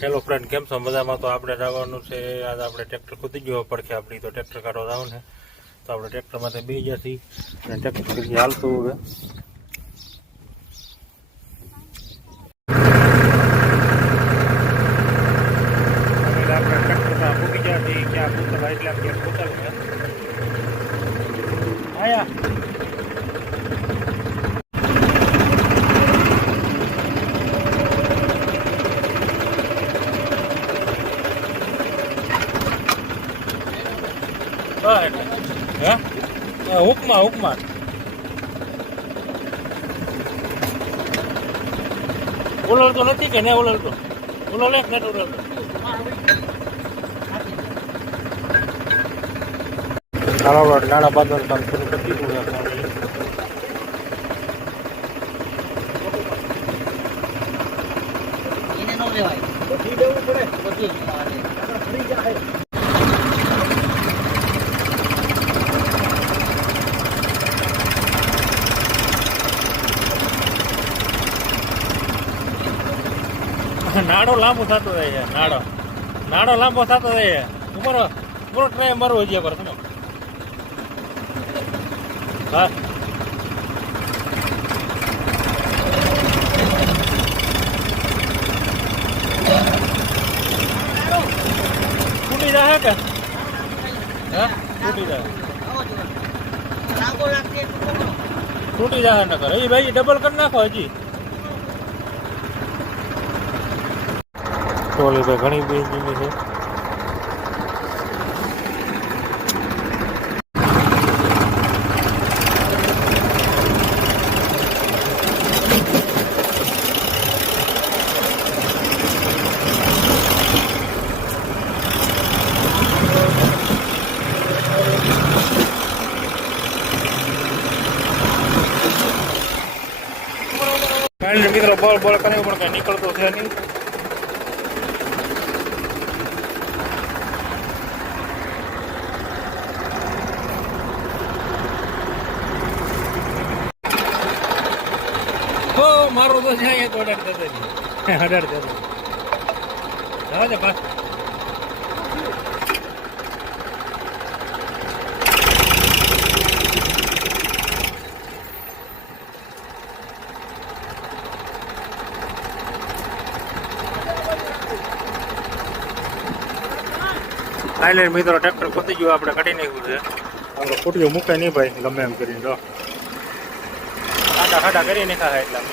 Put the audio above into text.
Hello friend, કેમ છો? મજામાં? તો આપણે જવાનું છે આજ. આપણે ટ્રેક્ટર ખોદી ગયો પડખે આપણી, તો ટ્રેક્ટર કાઢવા જવાનું છે. તો આપણે ટ્રેક્ટરમાંથી બેસી ગયા છીએ અને ટ્રેક્ટર સુધી હાલતું હવે. આપણે ટ્રેક્ટરમાં મૂકી ગયા છીએ. ક્યાં પૂતળા એટલે ક્યાં પૂતળ છે આયા. હુકમાં ઉલળતો નથી કે ને? ઉલળતો ઉલળે કે નથી ઉલળતો? નાણા બાંધવાનું કામ શરૂ કરી દીધું. નાડો લાંબો થતો જાય છે. નાડો લાંબો થતો જાય છે. પૂરો ટ્રાય મારવો જોઈએ પર તમે. હા, તૂટી જાય કે? હા, તૂટી જાય ન કરે. એ ભાઈ ડબલ કરી નાખો હજી. ટોલી ભાઈ ઘણી બેજી છે. મિત્રો બોલ કર્યો પણ કઈ નીકળતો છે નહીં. મારો તો છે તો અડાડ જતો જવા દે પાસ. આઈલેન્ડ મિત્રો ટ્રેક્ટર ખોતી ગયું, આપણે કાઢી નાખ્યું છે. આપણે ખોટીઓ મૂકાય નહીં ભાઈ, ગમે એમ કરીને જો ખાડા કરી નાખા એટલા.